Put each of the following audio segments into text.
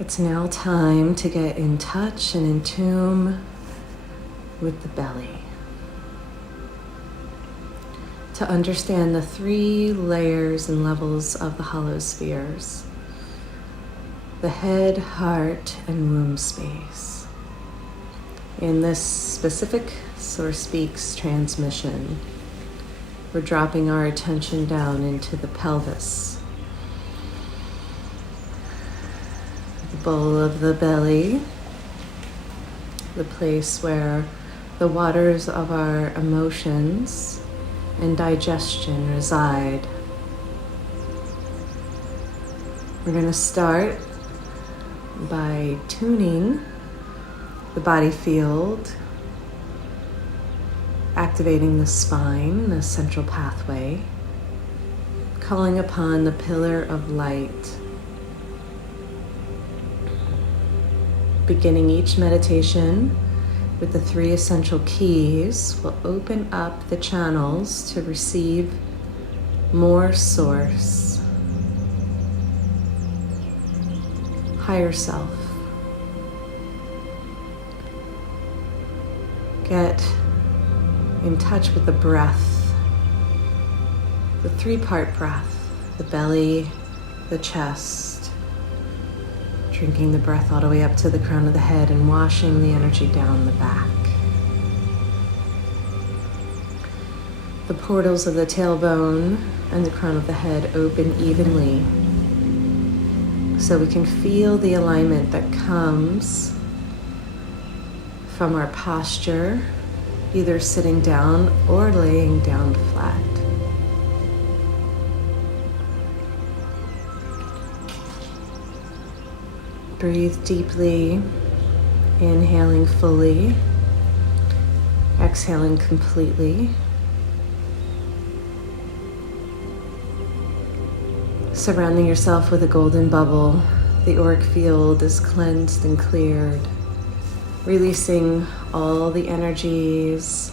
It's now time to get in touch and in tune with the belly. To understand the 3 layers and levels of the hollow spheres. The head, heart, and womb space. In this specific Source Speaks transmission, we're dropping our attention down into the pelvis, the bowl of the belly, the place where the waters of our emotions and digestion reside. We're going to start by tuning the body field, activating the spine, the central pathway, calling upon the pillar of light. Beginning each meditation with the 3 essential keys, will open up the channels to receive more source, higher self. Get in touch with the breath, the 3-part breath, the belly, the chest, drinking the breath all the way up to the crown of the head and washing the energy down the back. The portals of the tailbone and the crown of the head open evenly so we can feel the alignment that comes from our posture, either sitting down or laying down flat. Breathe deeply, inhaling fully, exhaling completely. Surrounding yourself with a golden bubble, the auric field is cleansed and cleared, releasing all the energies,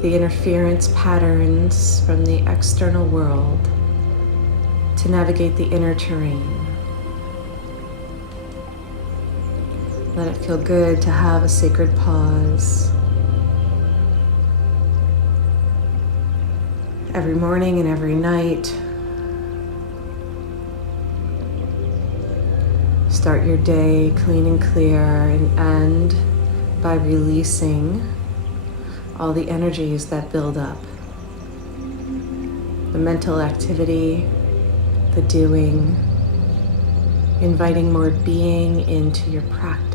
the interference patterns from the external world to navigate the inner terrain. Let it feel good to have a sacred pause. Every morning and every night, start your day clean and clear and end by releasing all the energies that build up. The mental activity, the doing, inviting more being into your practice.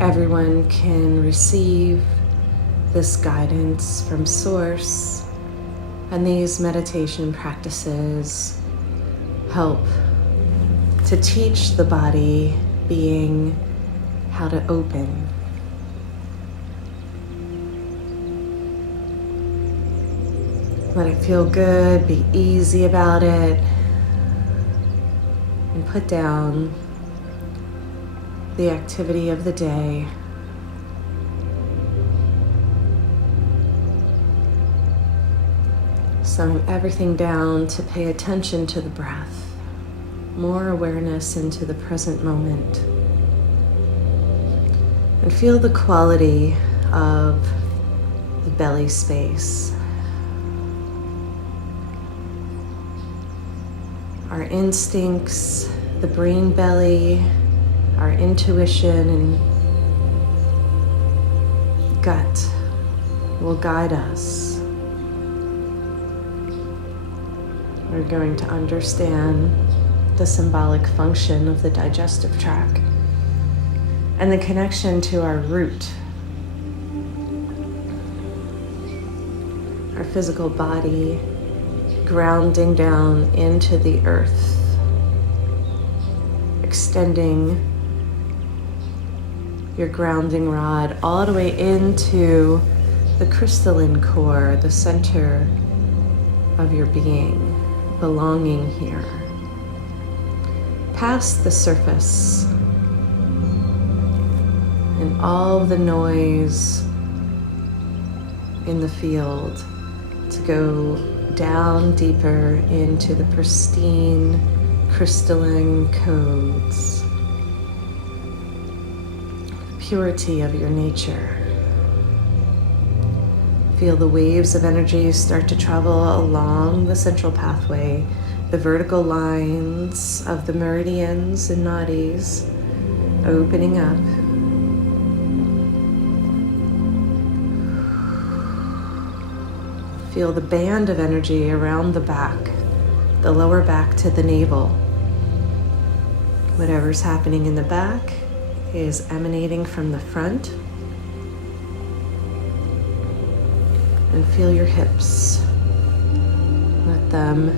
Everyone can receive this guidance from Source, and these meditation practices help to teach the body being how to open. Let it feel good, be easy about it, and put down the activity of the day. Slowing everything down to pay attention to the breath, more awareness into the present moment, and feel the quality of the belly space. Our instincts, the brain belly, our intuition and gut will guide us. We're going to understand the symbolic function of the digestive tract and the connection to our root, our physical body grounding down into the earth, extending your grounding rod all the way into the crystalline core, the center of your being, belonging here, past the surface and all the noise in the field to go down deeper into the pristine, crystalline codes, the purity of your nature. Feel the waves of energy start to travel along the central pathway, the vertical lines of the meridians and nadis opening up. Feel the band of energy around the back, the lower back to the navel. Whatever's happening in the back is emanating from the front. And feel your hips. Let them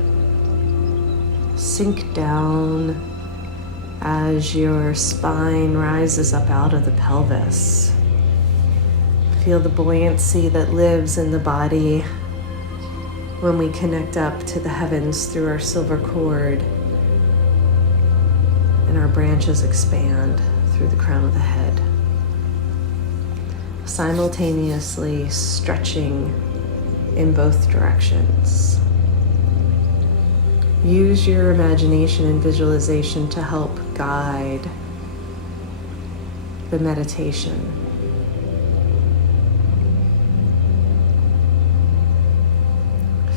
sink down as your spine rises up out of the pelvis. Feel the buoyancy that lives in the body when we connect up to the heavens through our silver cord and our branches expand through the crown of the head, simultaneously stretching in both directions. Use your imagination and visualization to help guide the meditation.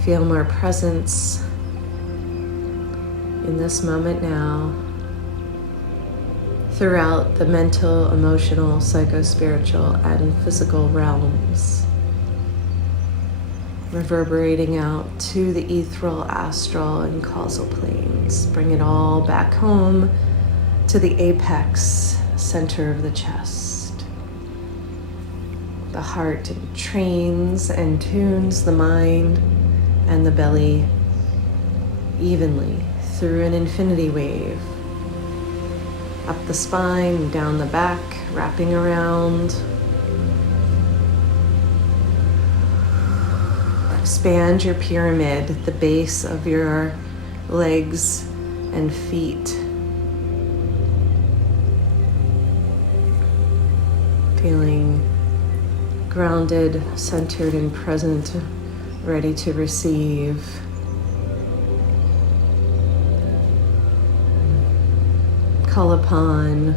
Feel more presence in this moment now throughout the mental, emotional, psycho-spiritual, and physical realms, reverberating out to the ethereal, astral, and causal planes. Bring it all back home to the apex center of the chest. The heart trains and tunes the mind and the belly evenly through an infinity wave, up the spine, down the back, wrapping around. Expand your pyramid, the base of your legs and feet. Feeling grounded, centered, and present, ready to receive. Call upon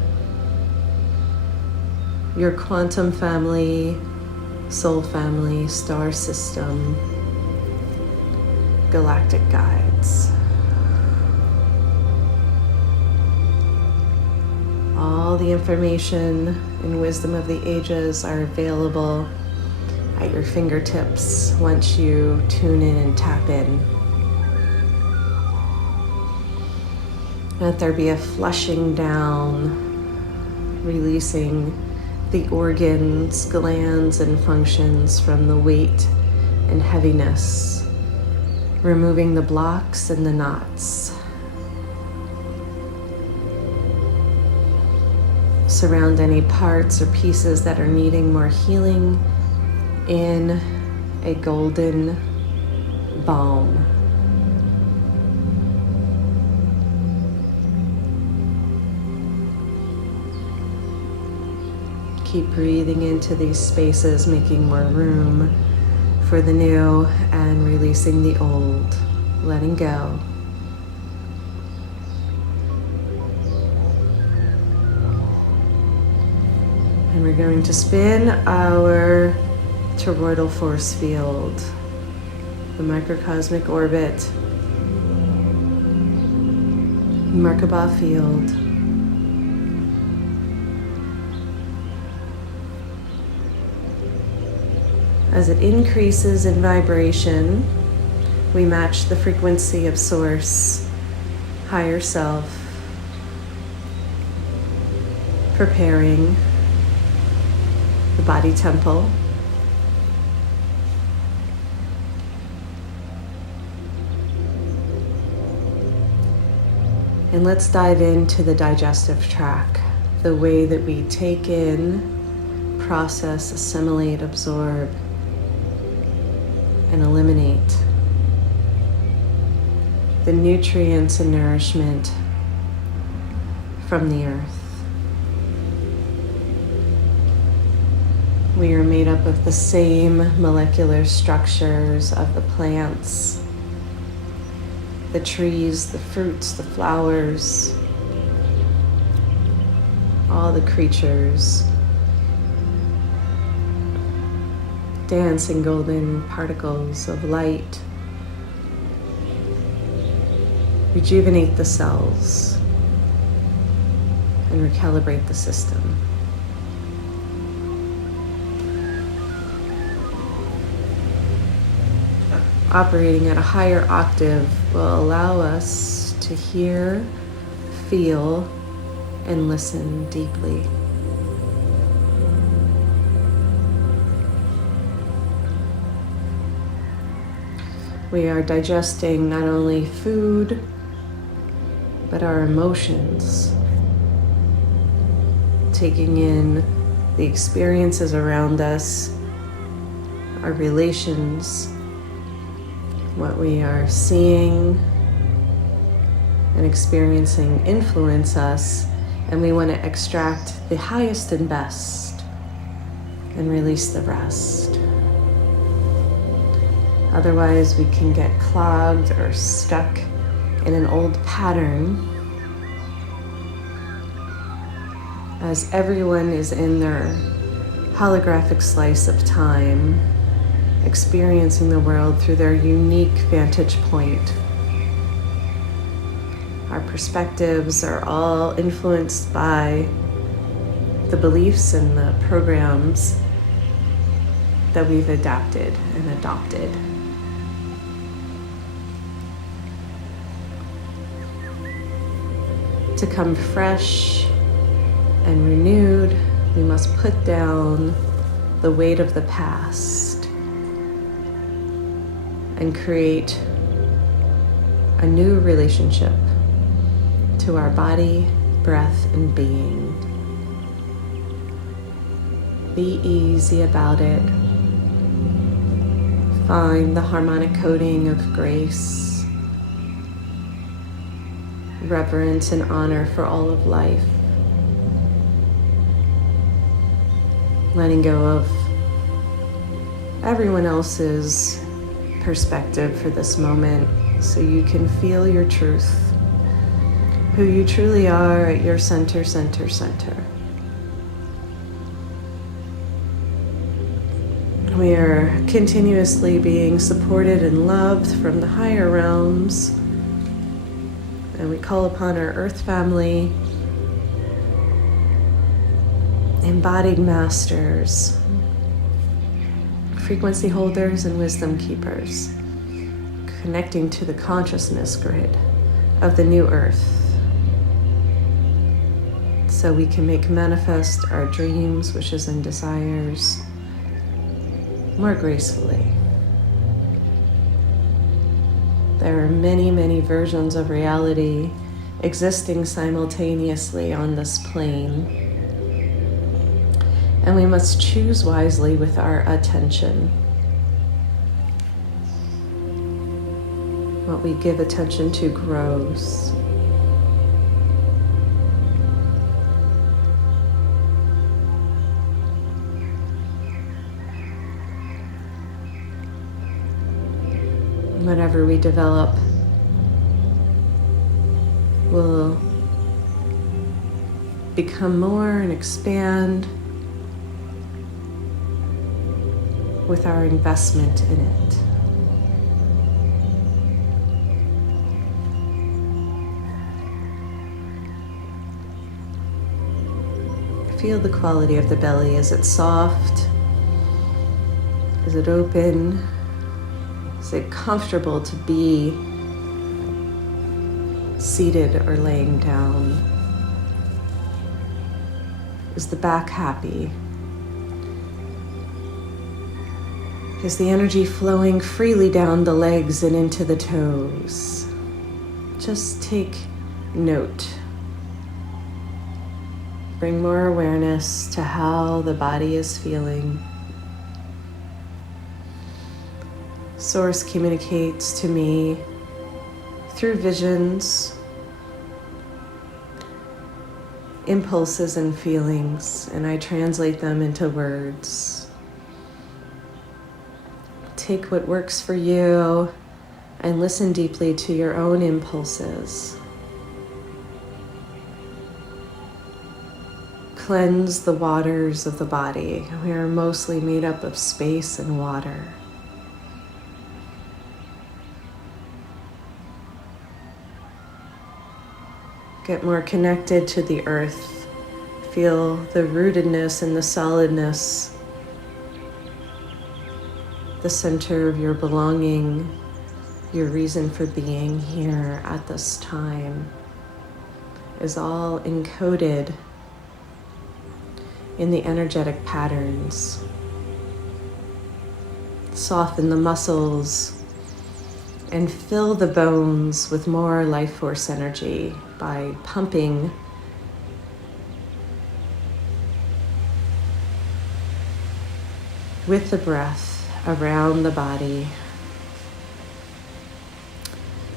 your quantum family, soul family, star system, galactic guides. All the information and wisdom of the ages are available at your fingertips once you tune in and tap in. Let there be a flushing down, releasing the organs, glands, and functions from the weight and heaviness, removing the blocks and the knots. Surround any parts or pieces that are needing more healing in a golden balm. Keep breathing into these spaces, making more room for the new and releasing the old, letting go. And we're going to spin our toroidal force field, the microcosmic orbit, Merkaba field. As it increases in vibration, we match the frequency of Source, higher self, preparing the body temple. And let's dive into the digestive tract, the way that we take in, process, assimilate, absorb, and eliminate the nutrients and nourishment from the earth. We are made up of the same molecular structures of the plants, the trees, the fruits, the flowers, all the creatures, dancing golden particles of light. Rejuvenate the cells and recalibrate the system. Operating at a higher octave will allow us to hear, feel, and listen deeply. We are digesting not only food, but our emotions, taking in the experiences around us, our relations, what we are seeing and experiencing influence us, and we want to extract the highest and best and release the rest. Otherwise, we can get clogged or stuck in an old pattern, as everyone is in their holographic slice of time, experiencing the world through their unique vantage point. Our perspectives are all influenced by the beliefs and the programs that we've adapted and adopted. To come fresh and renewed, we must put down the weight of the past and create a new relationship to our body, breath, and being. Be easy about it. Find the harmonic coding of grace, reverence and honor for all of life. Letting go of everyone else's perspective for this moment so you can feel your truth, who you truly are at your center, center, center. We are continuously being supported and loved from the higher realms, and we call upon our earth family, embodied masters, frequency holders, and wisdom keepers, connecting to the consciousness grid of the new earth so we can make manifest our dreams, wishes, and desires more gracefully. There are many, many versions of reality existing simultaneously on this plane, and we must choose wisely with our attention. What we give attention to grows. Whatever we develop will become more and expand with our investment in it. Feel the quality of the belly. Is it soft? Is it open? Is it comfortable to be seated or laying down? Is the back happy? Is the energy flowing freely down the legs and into the toes? Just take note. Bring more awareness to how the body is feeling. Source communicates to me through visions, impulses, and feelings, and I translate them into words. take what works for you and listen deeply to your own impulses. Cleanse the waters of the body. We are mostly made up of space and water. Get more connected to the earth. Feel the rootedness and the solidness, the center of your belonging, your reason for being here at this time is all encoded in the energetic patterns. Soften the muscles and fill the bones with more life force energy by pumping with the breath around the body.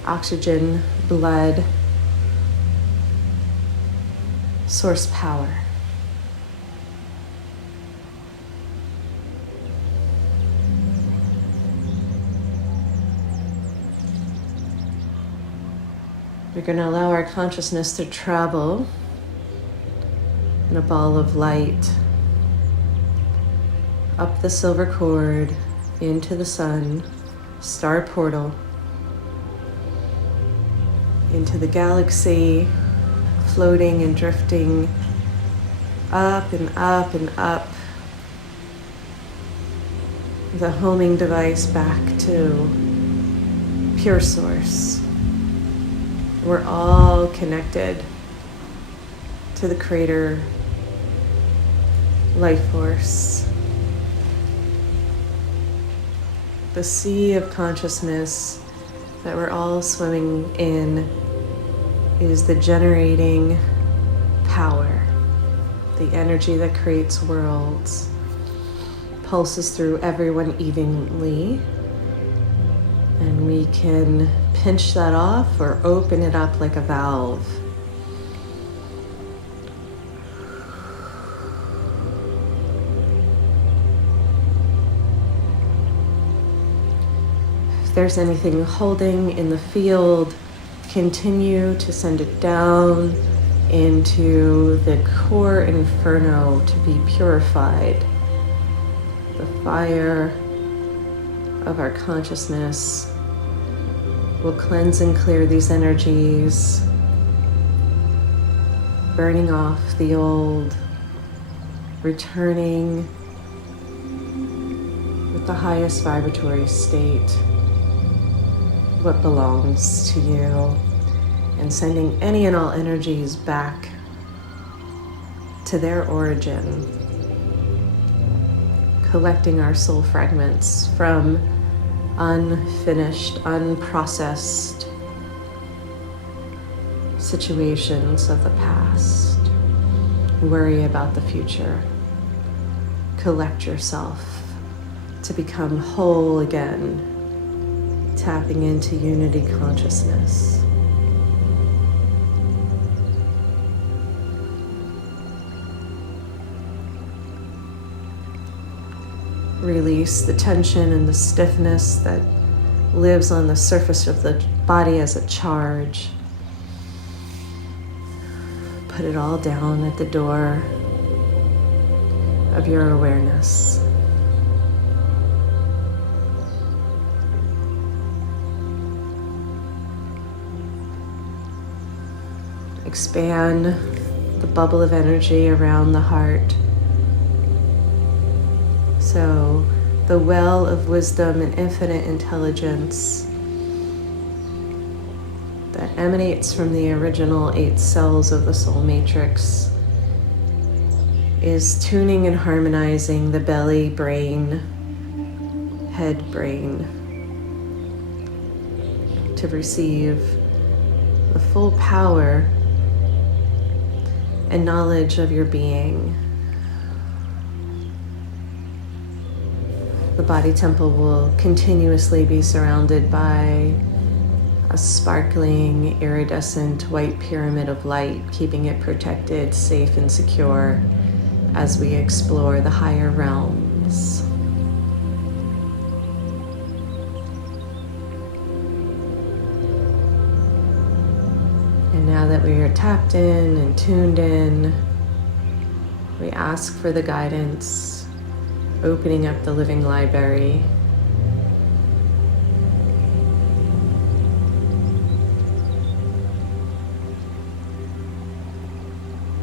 Oxygen, blood, source power. We're going to allow our consciousness to travel in a ball of light up the silver cord into the sun, star portal, into the galaxy, floating and drifting up and up and up. The homing device back to pure source. We're all connected to the creator life force. The sea of consciousness that we're all swimming in is the generating power, the energy that creates worlds, pulses through everyone evenly, and we can pinch that off or open it up like a valve. If there's anything holding in the field, continue to send it down into the core inferno to be purified. The fire of our consciousness will cleanse and clear these energies, burning off the old, returning with the highest vibratory state, what belongs to you, and sending any and all energies back to their origin, collecting our soul fragments from unfinished, unprocessed situations of the past. Worry about the future. Collect yourself to become whole again, tapping into unity consciousness. Release the tension and the stiffness that lives on the surface of the body as a charge. Put it all down at the door of your awareness. Expand the bubble of energy around the heart. So the well of wisdom and infinite intelligence that emanates from the original 8 cells of the soul matrix is tuning and harmonizing the belly, brain, head, brain to receive the full power and knowledge of your being. The body temple will continuously be surrounded by a sparkling, iridescent white pyramid of light, keeping it protected, safe, and secure as we explore the higher realms. Now that we are tapped in and tuned in, we ask for the guidance, opening up the living library.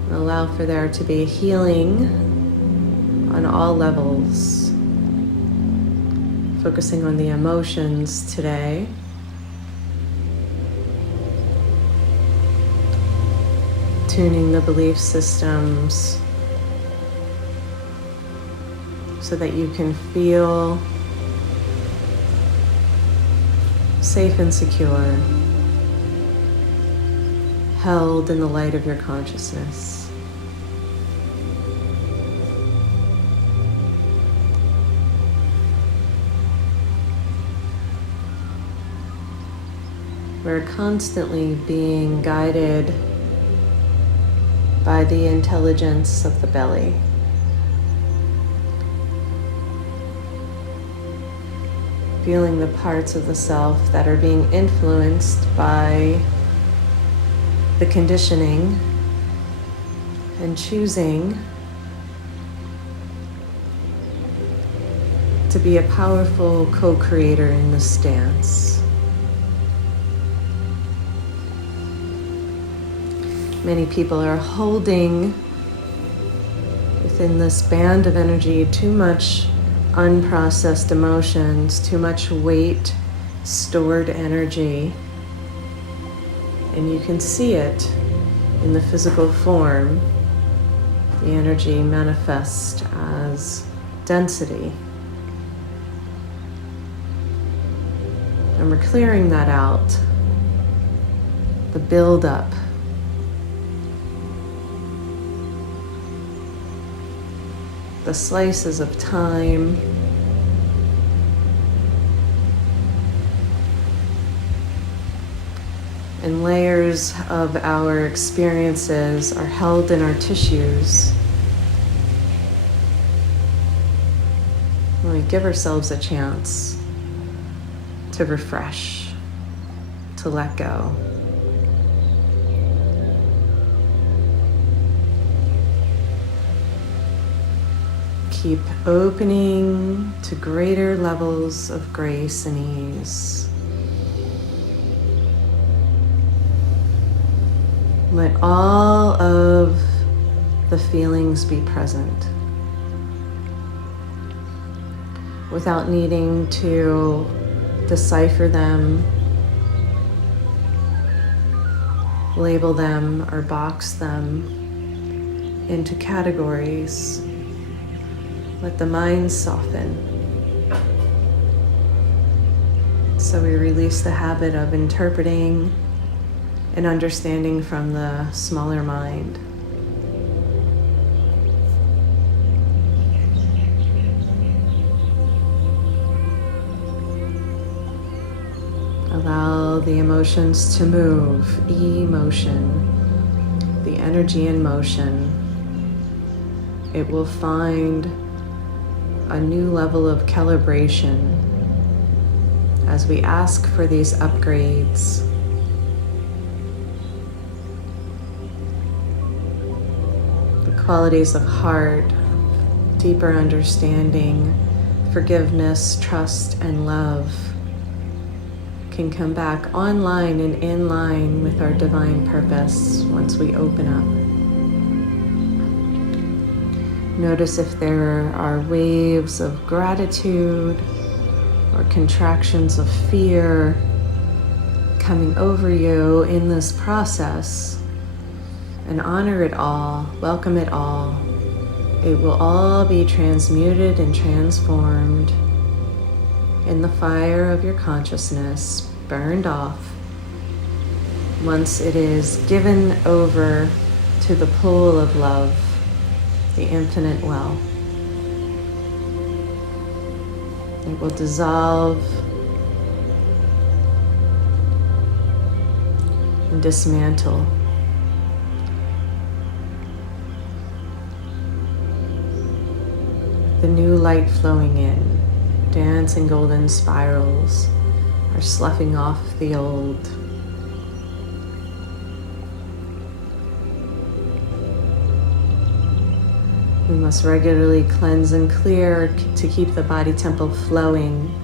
And allow for there to be healing on all levels, focusing on the emotions today. Tuning the belief systems so that you can feel safe and secure, held in the light of your consciousness. We're constantly being guided by the intelligence of the belly. Feeling the parts of the self that are being influenced by the conditioning and choosing to be a powerful co-creator in this stance. Many people are holding within this band of energy too much unprocessed emotions, too much weight, stored energy. And you can see it in the physical form. The energy manifests as density. And we're clearing that out. The buildup. The slices of time, and layers of our experiences are held in our tissues. When we give ourselves a chance to refresh, to let go. Keep opening to greater levels of grace and ease. Let all of the feelings be present without needing to decipher them, label them, or box them into categories. Let the mind soften. So we release the habit of interpreting and understanding from the smaller mind. Allow the emotions to move, emotion, the energy in motion. It will find a new level of calibration as we ask for these upgrades. The qualities of heart, deeper understanding, forgiveness, trust, and love can come back online and in line with our divine purpose once we open up. Notice if there are waves of gratitude or contractions of fear coming over you in this process, and honor it all, welcome it all. It will all be transmuted and transformed in the fire of your consciousness, burned off, once it is given over to the pool of love, the infinite well. It will dissolve and dismantle. The new light flowing in, dancing golden spirals are sloughing off the old. We must regularly cleanse and clear to keep the body temple flowing.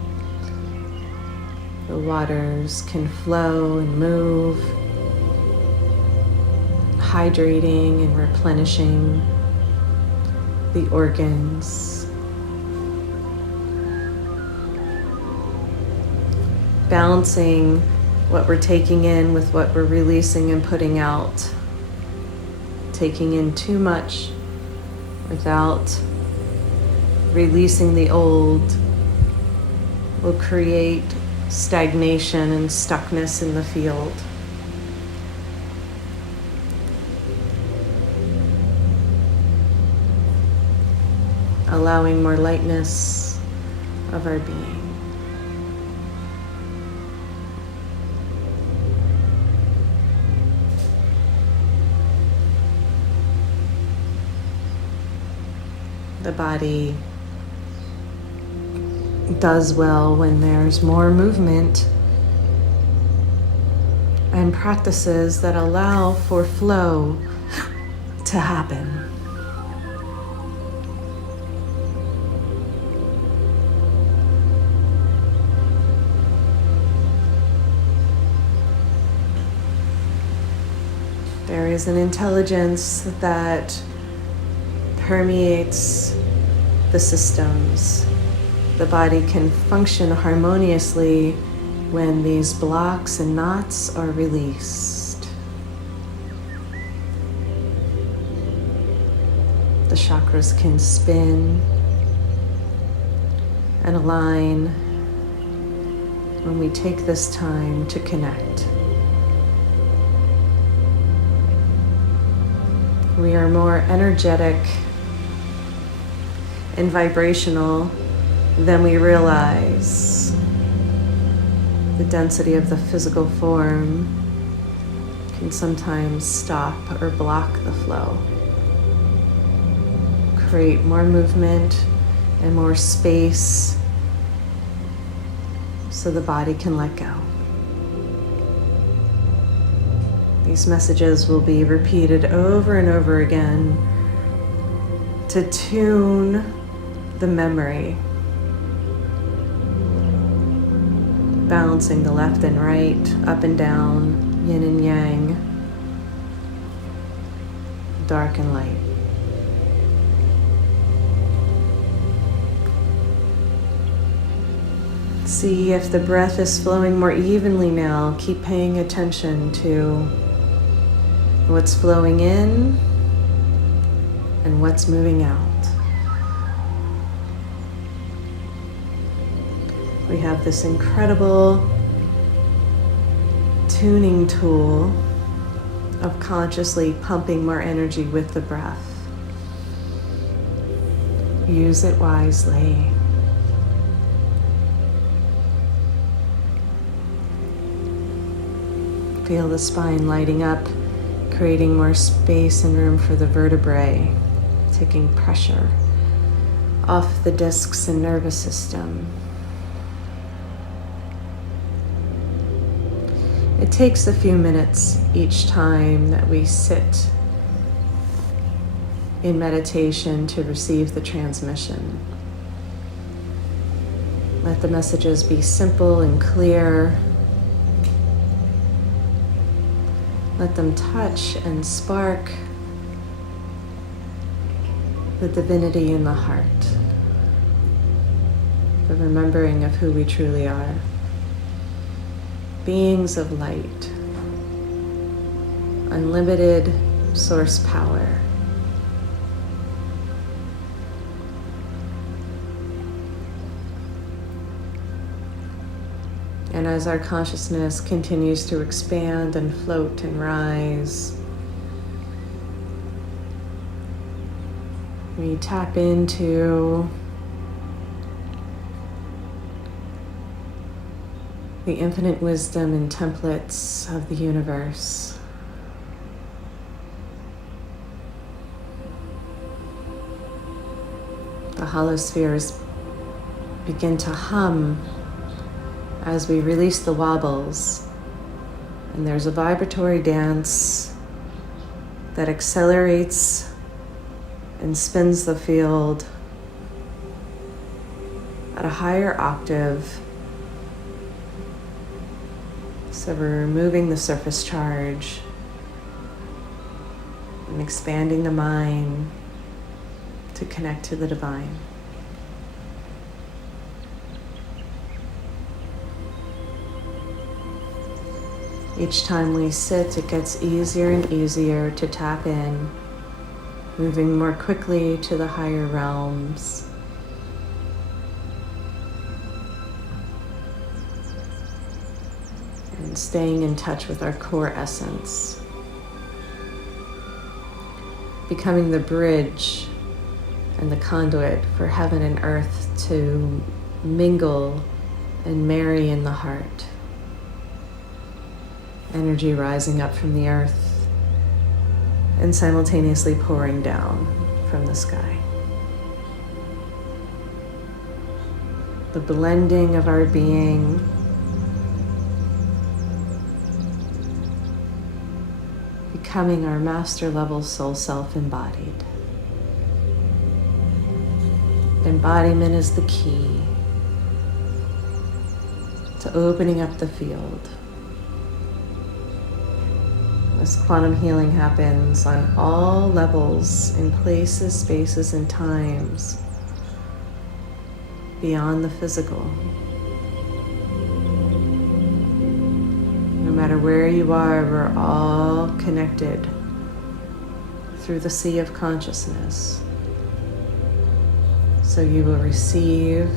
The waters can flow and move, hydrating and replenishing the organs, balancing what we're taking in with what we're releasing and putting out. Taking in too much without releasing the old will create stagnation and stuckness in the field. Allowing more lightness of our being. The body does well when there's more movement and practices that allow for flow to happen. There is an intelligence that permeates the systems. The body can function harmoniously when these blocks and knots are released. The chakras can spin and align when we take this time to connect. We are more energetic and vibrational than we realize. The density of the physical form can sometimes stop or block the flow. Create more movement and more space so the body can let go. These messages will be repeated over and over again to tune the memory, balancing the left and right, up and down, yin and yang, dark and light. See if the breath is flowing more evenly now. Keep paying attention to what's flowing in and what's moving out. We have this incredible tuning tool of consciously pumping more energy with the breath. Use it wisely. Feel the spine lighting up, creating more space and room for the vertebrae, taking pressure off the discs and nervous system. It takes a few minutes each time that we sit in meditation to receive the transmission. Let the messages be simple and clear. Let them touch and spark the divinity in the heart, the remembering of who we truly are. Beings of light, unlimited source power. And as our consciousness continues to expand and float and rise, we tap into the infinite wisdom and templates of the universe. The hollow spheres begin to hum as we release the wobbles, and there's a vibratory dance that accelerates and spins the field at a higher octave. So we're removing the surface charge and expanding the mind to connect to the divine. Each time we sit, it gets easier and easier to tap in, moving more quickly to the higher realms. And staying in touch with our core essence. Becoming the bridge and the conduit for heaven and earth to mingle and marry in the heart. Energy rising up from the earth and simultaneously pouring down from the sky. The blending of our being becoming our master level soul self embodied. Embodiment is the key to opening up the field. This quantum healing happens on all levels, in places, spaces, and times beyond the physical. No matter where you are, we're all connected through the sea of consciousness. So you will receive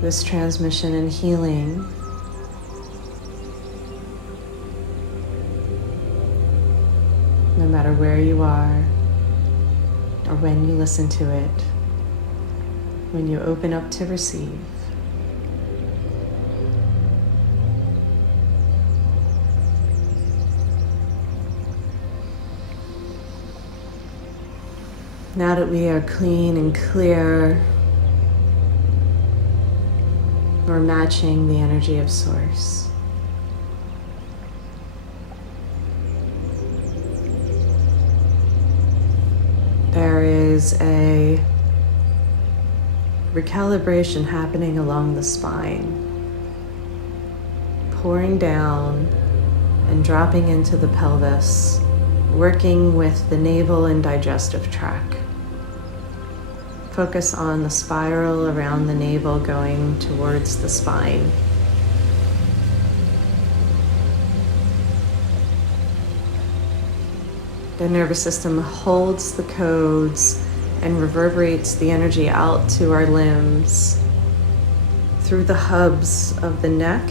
this transmission and healing no matter where you are or when you listen to it, when you open up to receive. Now that we are clean and clear, we're matching the energy of Source. There is a recalibration happening along the spine, pouring down and dropping into the pelvis, working with the navel and digestive tract. Focus on the spiral around the navel going towards the spine. The nervous system holds the codes and reverberates the energy out to our limbs through the hubs of the neck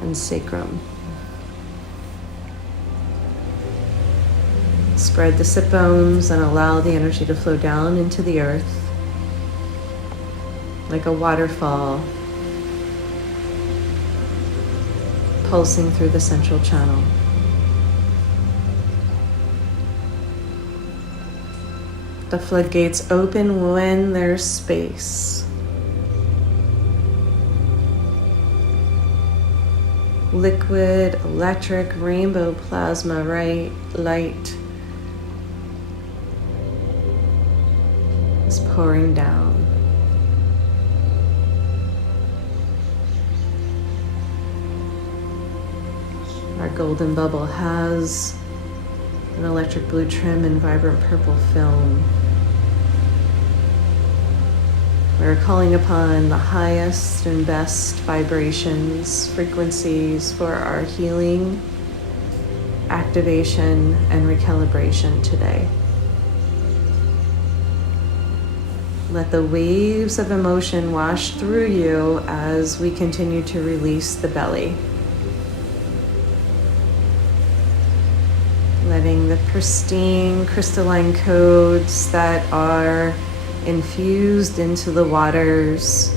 and sacrum. Spread the sit bones and allow the energy to flow down into the earth like a waterfall, pulsing through the central channel. The floodgates open when there's space. Liquid, electric, rainbow plasma, light is pouring down. Our golden bubble has an electric blue trim and vibrant purple film. We're calling upon the highest and best vibrations, frequencies for our healing, activation, and recalibration today. Let the waves of emotion wash through you as we continue to release the belly. Letting the pristine crystalline codes that are infused into the waters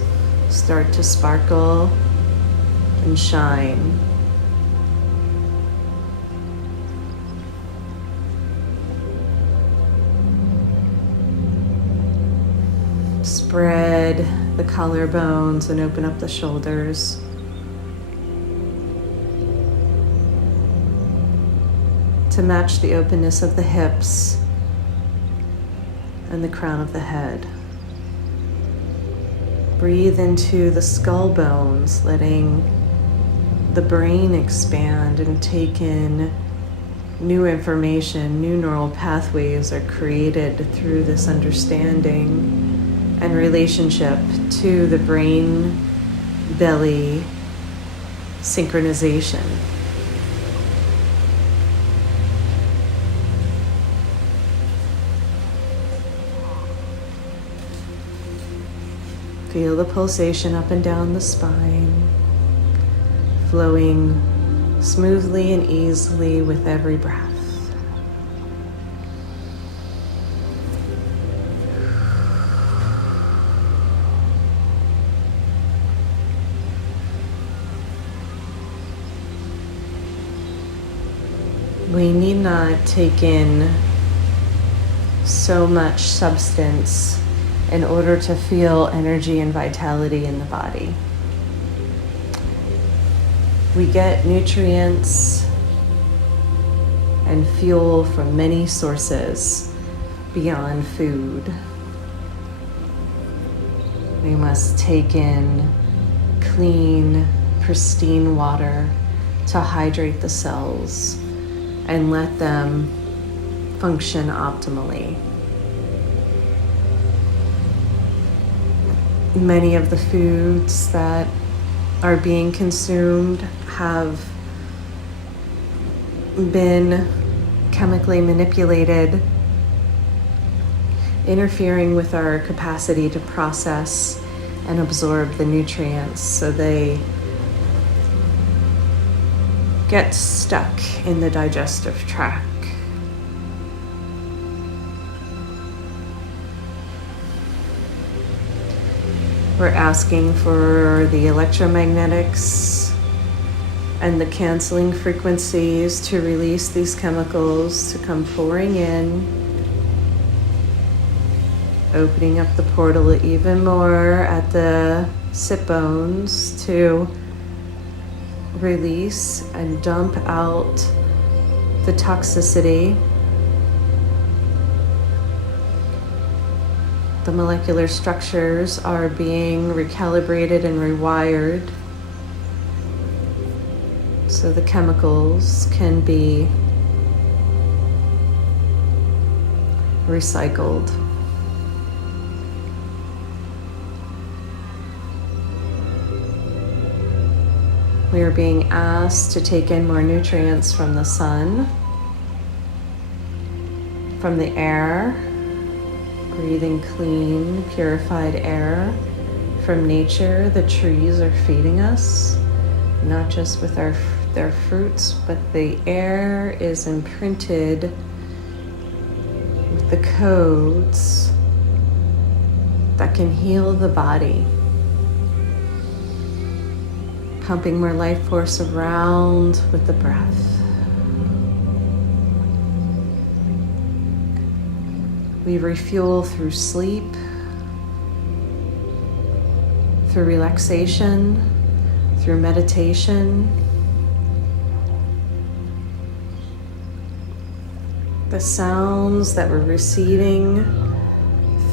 start to sparkle and shine. Spread the collarbones and open up the shoulders. To match the openness of the hips, and the crown of the head. Breathe into the skull bones, letting the brain expand and take in new information. New neural pathways are created through this understanding and relationship to the brain belly synchronization. Feel the pulsation up and down the spine, flowing smoothly and easily with every breath. We need not take in so much substance in order to feel energy and vitality in the body. We get nutrients and fuel from many sources beyond food. We must take in clean, pristine water to hydrate the cells and let them function optimally. Many of the foods that are being consumed have been chemically manipulated, interfering with our capacity to process and absorb the nutrients, so they get stuck in the digestive tract. We're asking for the electromagnetics and the canceling frequencies to release these chemicals to come pouring in, opening up the portal even more at the sit bones to release and dump out the toxicity. The molecular structures are being recalibrated and rewired so the chemicals can be recycled. We are being asked to take in more nutrients from the sun, from the air, breathing clean, purified air from nature. The trees are feeding us, not just with their fruits, but the air is imprinted with the codes that can heal the body, pumping more life force around with the breath. We refuel through sleep, through relaxation, through meditation. The sounds that we're receiving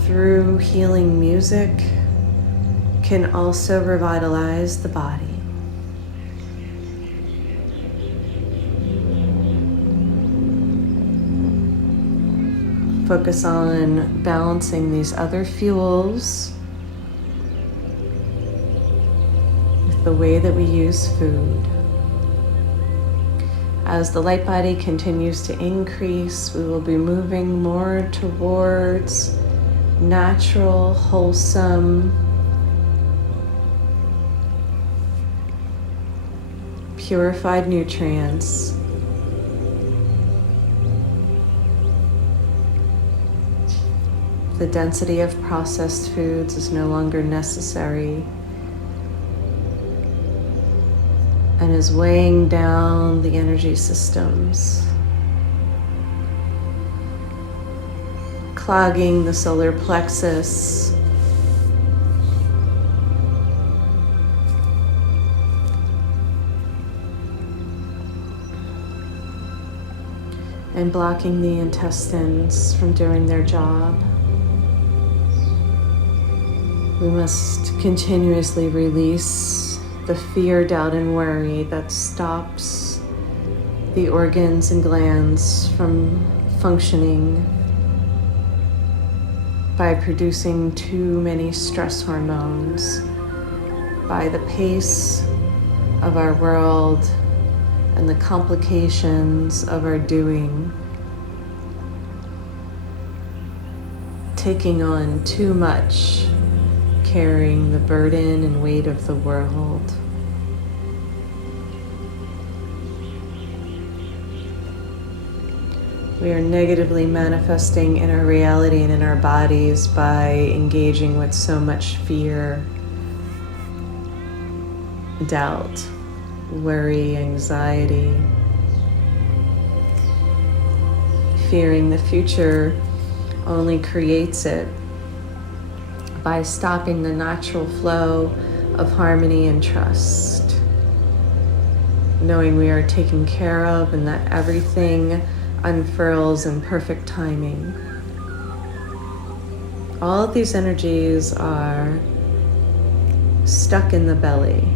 through healing music can also revitalize the body. Focus on balancing these other fuels with the way that we use food. As the light body continues to increase, we will be moving more towards natural, wholesome, purified nutrients. The density of processed foods is no longer necessary and is weighing down the energy systems, clogging the solar plexus, and blocking the intestines from doing their job. We must continuously release the fear, doubt, and worry that stops the organs and glands from functioning by producing too many stress hormones, by the pace of our world and the complications of our doing, taking on too much, carrying the burden and weight of the world. We are negatively manifesting in our reality and in our bodies by engaging with so much fear, doubt, worry, anxiety, fearing the future only creates it by stopping the natural flow of harmony and trust, knowing we are taken care of and that everything unfurls in perfect timing. All of these energies are stuck in the belly.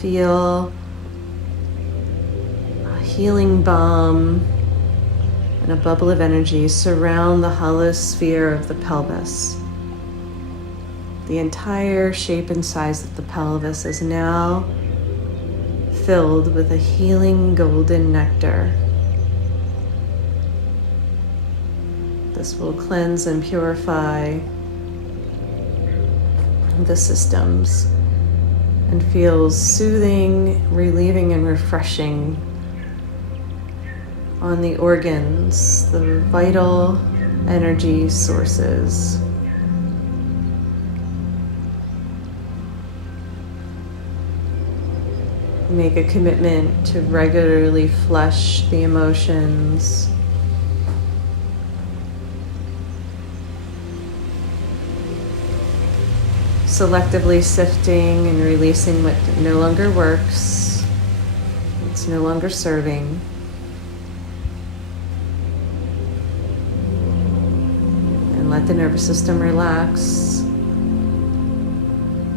Feel a healing balm and a bubble of energy surround the hollow sphere of the pelvis. The entire shape and size of the pelvis is now filled with a healing golden nectar. This will cleanse and purify the systems and feels soothing, relieving, and refreshing on the organs, the vital energy sources. Make a commitment to regularly flush the emotions. Selectively sifting and releasing what no longer works, it's no longer serving. And let the nervous system relax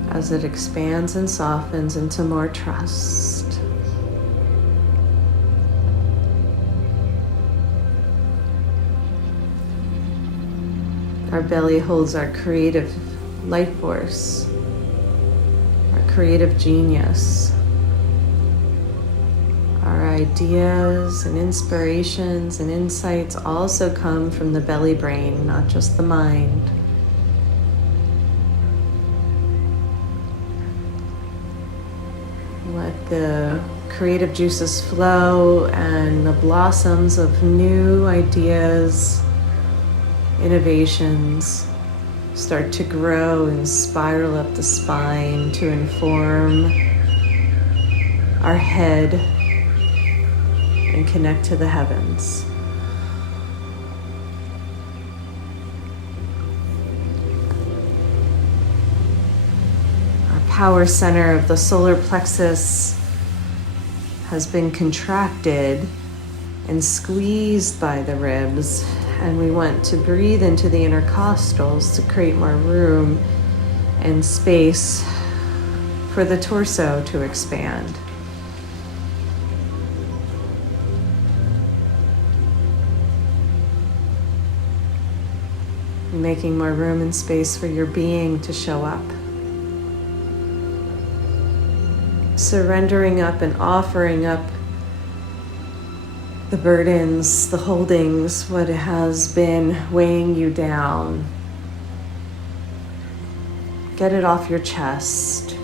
as it expands and softens into more trust. Our belly holds our creative life force, our creative genius. Our ideas and inspirations and insights also come from the belly brain, not just the mind. Let the creative juices flow and the blossoms of new ideas, innovations start to grow and spiral up the spine to inform our head and connect to the heavens. Power center of the solar plexus has been contracted and squeezed by the ribs, and we want to breathe into the intercostals to create more room and space for the torso to expand. Making more room and space for your being to show up. Surrendering up and offering up the burdens, the holdings, what has been weighing you down. Get it off your chest.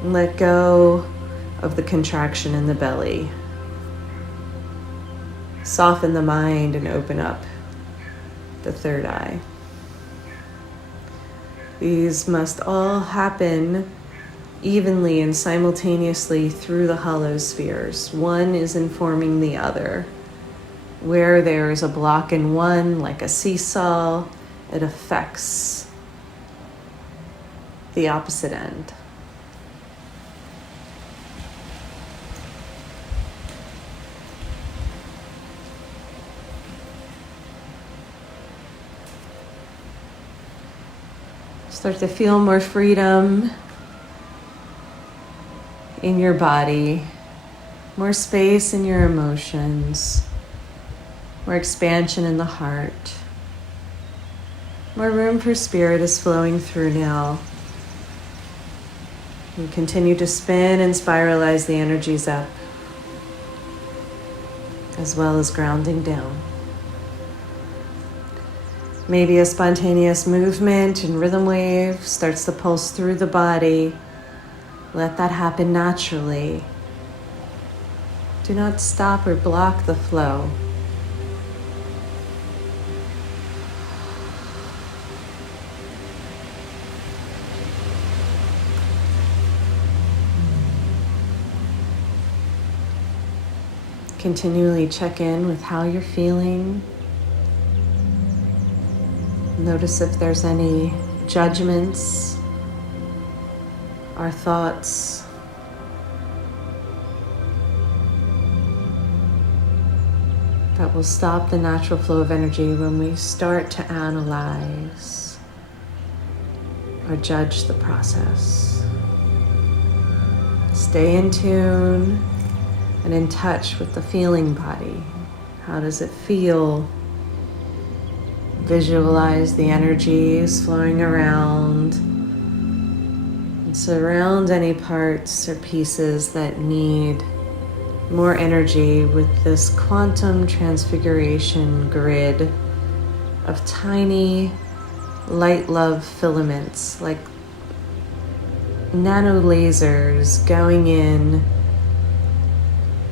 And let go of the contraction in the belly. Soften the mind and open up the third eye. These must all happen evenly and simultaneously through the hollow spheres. One is informing the other. Where there is a block in one, like a seesaw, it affects the opposite end. Start to feel more freedom in your body, more space in your emotions, more expansion in the heart, more room for spirit is flowing through now. And continue to spin and spiralize the energies up, as well as grounding down. Maybe a spontaneous movement and rhythm wave starts to pulse through the body. Let that happen naturally. Do not stop or block the flow. Continually check in with how you're feeling. Notice if there's any judgments or thoughts. That will stop the natural flow of energy when we start to analyze or judge the process. Stay in tune and in touch with the feeling body. How does it feel? Visualize the energies flowing around and surround any parts or pieces that need more energy with this quantum transfiguration grid of tiny light love filaments, like nano lasers going in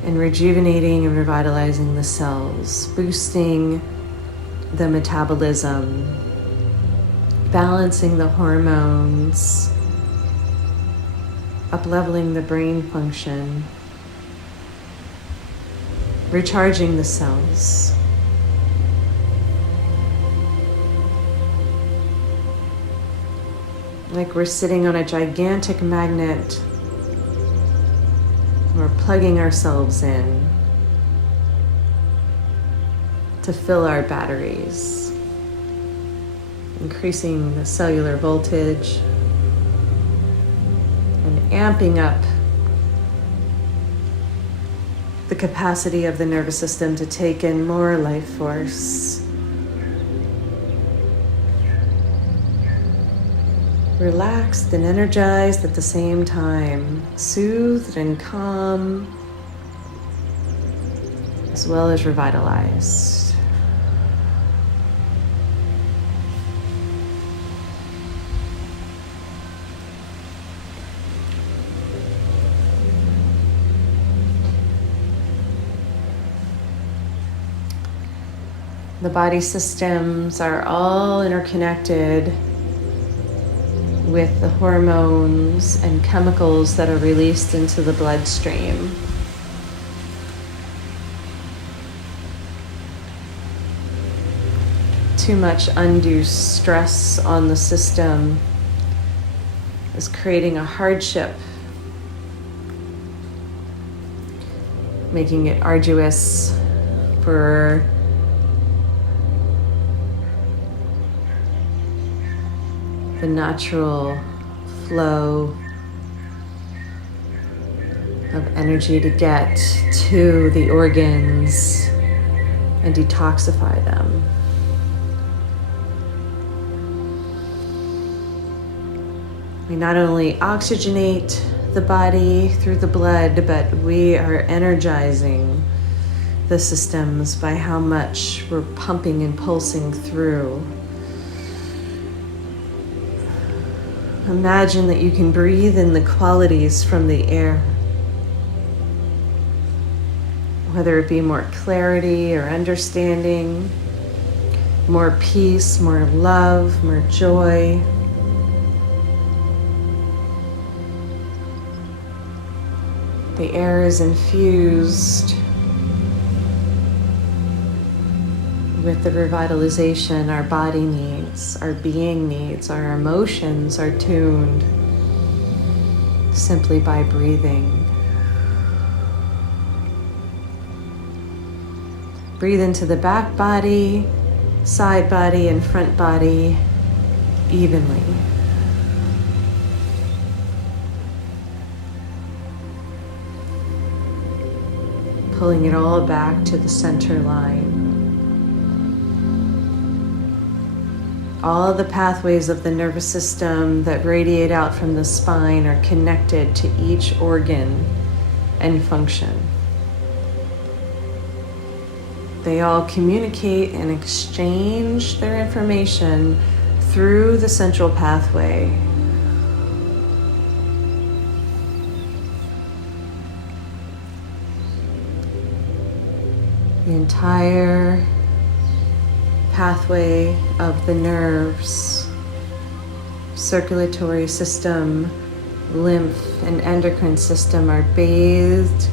and rejuvenating and revitalizing the cells, boosting the metabolism, balancing the hormones, up-leveling the brain function, recharging the cells. Like we're sitting on a gigantic magnet, we're plugging ourselves in to fill our batteries, increasing the cellular voltage and amping up the capacity of the nervous system to take in more life force. Relaxed and energized at the same time, soothed and calm, as well as revitalized. The body systems are all interconnected with the hormones and chemicals that are released into the bloodstream. Too much undue stress on the system is creating a hardship, making it arduous for the natural flow of energy to get to the organs and detoxify them. We not only oxygenate the body through the blood, but we are energizing the systems by how much we're pumping and pulsing through. Imagine that you can breathe in the qualities from the air, whether it be more clarity or understanding, more peace, more love, more joy. The air is infused with the revitalization our body needs, our being needs, our emotions are tuned simply by breathing. Breathe into the back body, side body, and front body evenly. pulling it all back to the center line. All the pathways of the nervous system that radiate out from the spine are connected to each organ and function. They all communicate and exchange their information through the central pathway. The entire pathway of the nerves, circulatory system, lymph, and endocrine system are bathed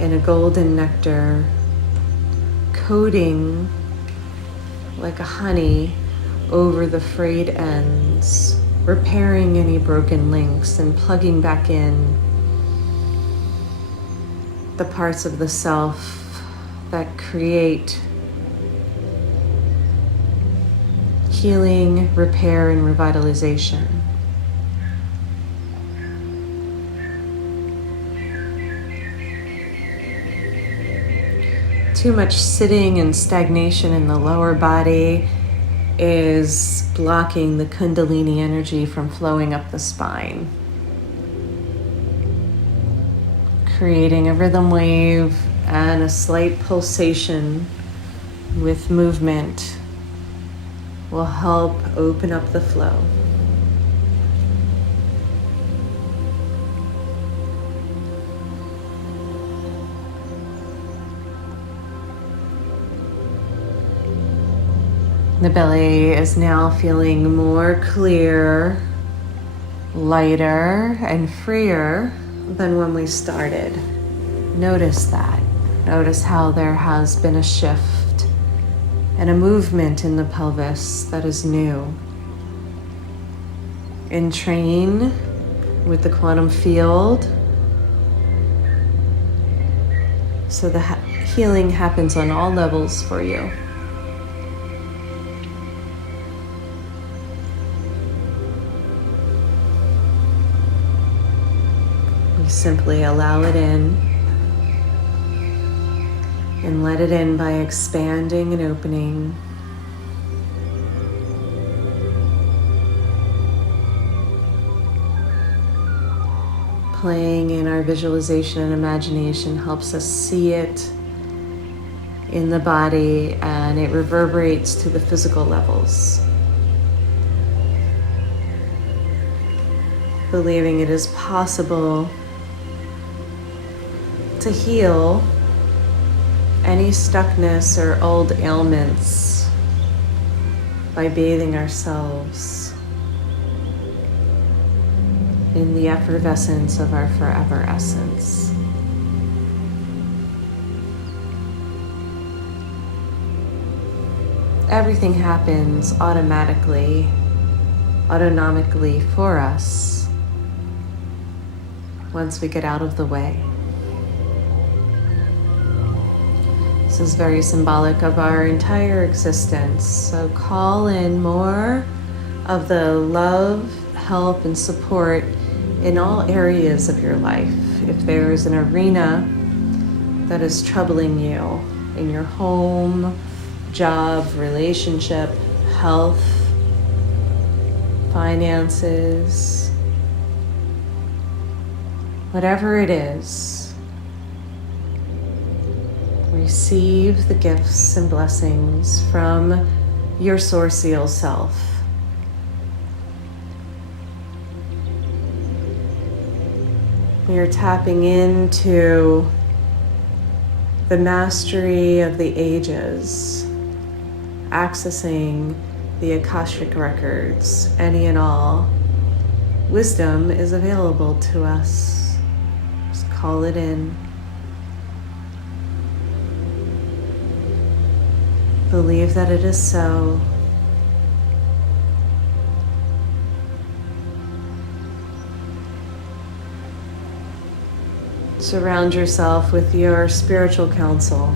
in a golden nectar, coating like a honey over the frayed ends, repairing any broken links and plugging back in the parts of the self that create healing, repair, and revitalization. Too much sitting and stagnation in the lower body is blocking the Kundalini energy from flowing up the spine, creating a rhythm wave and a slight pulsation with movement will help open up the flow. The belly is now feeling more clear, lighter, and freer than when we started. Notice that. Notice how there has been a shift and a movement in the pelvis that is new. Entrain with the quantum field so the healing happens on all levels for you. We simply allow it in and let it in by expanding and opening. Playing in our visualization and imagination helps us see it in the body, and it reverberates to the physical levels. Believing it is possible to heal any stuckness or old ailments by bathing ourselves in the effervescence of our forever essence. Everything happens automatically, autonomically for us once we get out of the way. This is very symbolic of our entire existence. So call in more of the love, help, and support in all areas of your life. If there is an arena that is troubling you in your home, job, relationship, health, finances, whatever it is, receive the gifts and blessings from your sourcial self. We are tapping into the mastery of the ages, accessing the Akashic records. Any and all wisdom is available to us. Just call it in. Believe that it is so. Surround yourself with your spiritual council.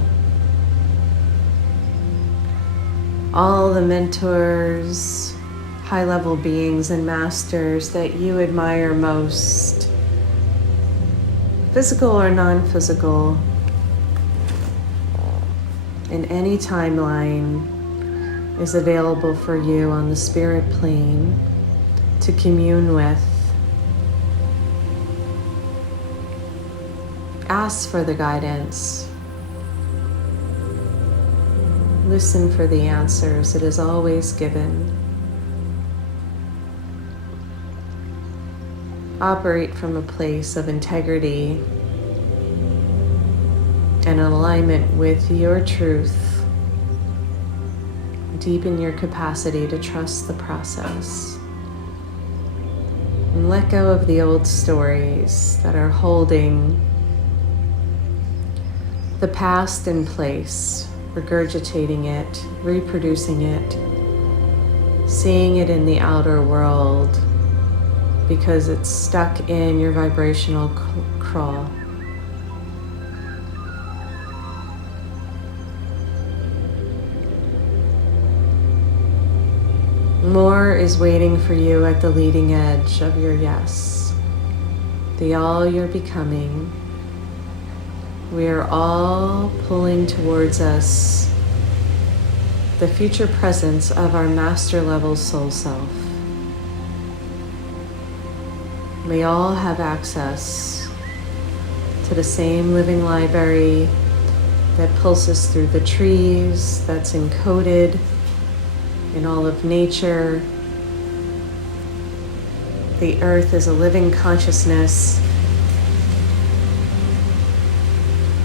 All the mentors, high-level beings and masters that you admire most, physical or non-physical, in any timeline is available for you on the spirit plane to commune with. Ask for the guidance. Listen for the answers. It is always given. Operate from a place of integrity and alignment with your truth. Deepen your capacity to trust the process. And let go of the old stories that are holding the past in place, regurgitating it, reproducing it, seeing it in the outer world because it's stuck in your vibrational crawl. More is waiting for you at the leading edge of your yes, the all you're becoming. We are all pulling towards us the future presence of our master level soul self. We all have access to the same living library that pulses through the trees, that's encoded in all of nature. The earth is a living consciousness.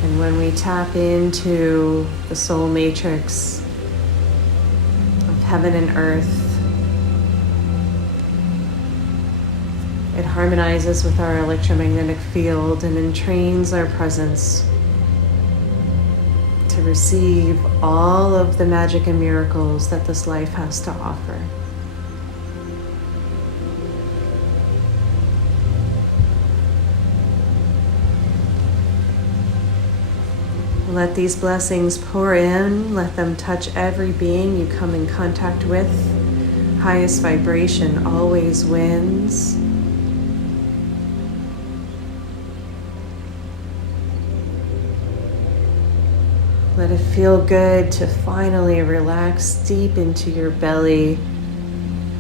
And when we tap into the soul matrix of heaven and earth, it harmonizes with our electromagnetic field and entrains our presence to receive all of the magic and miracles that this life has to offer. Let these blessings pour in. Let them touch every being you come in contact with. Highest vibration always wins. Let it feel good to finally relax deep into your belly,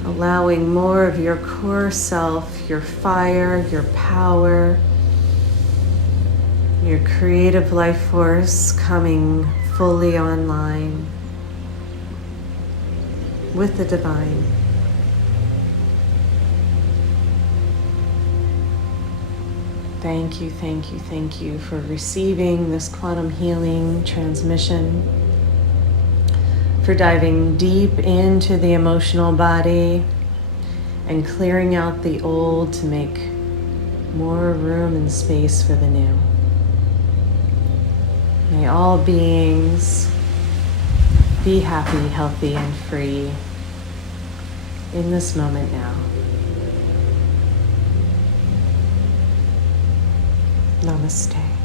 allowing more of your core self, your fire, your power, your creative life force coming fully online with the divine. Thank you, thank you, thank you for receiving this quantum healing transmission, for diving deep into the emotional body and clearing out the old to make more room and space for the new. May all beings be happy, healthy, and free in this moment now. Namaste.